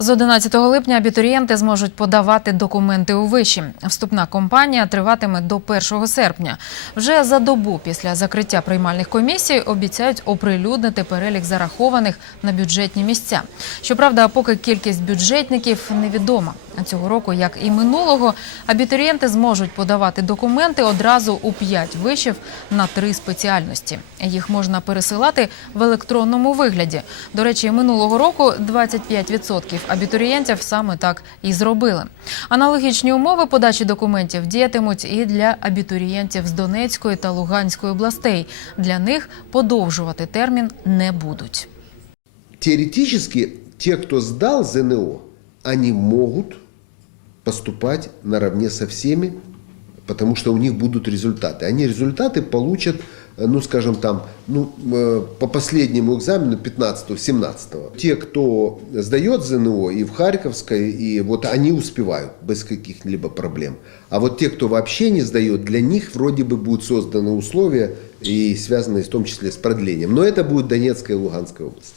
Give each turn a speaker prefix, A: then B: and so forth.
A: З 11 липня абітурієнти зможуть подавати документи у виші. Вступна кампанія триватиме до 1 серпня. Вже за добу після закриття приймальних комісій обіцяють оприлюднити перелік зарахованих на бюджетні місця. Щоправда, поки кількість бюджетників невідома. Цього року, як і минулого, абітурієнти зможуть подавати документи одразу у 5 вишів на три спеціальності. Їх можна пересилати в електронному вигляді. До речі, минулого року 25% абітурієнтів саме так і зробили. Аналогічні умови подачі документів діятимуть і для абітурієнтів з Донецької та Луганської областей. Для них подовжувати термін не будуть.
B: Теоретически, те, кто сдал ЗНО, они могут поступать наравне со всеми, потому что у них будут результаты. Они результаты получат, э, ну, скажем там, ну, э, по последнему экзамену 15-17. Те, кто сдает ЗНО и в Харьковской, и вот они успевают без каких-либо проблем. А вот те, кто вообще не сдает, для них вроде бы будут созданы условия, и связанные в том числе с продлением. Но это будет Донецкая и Луганская области.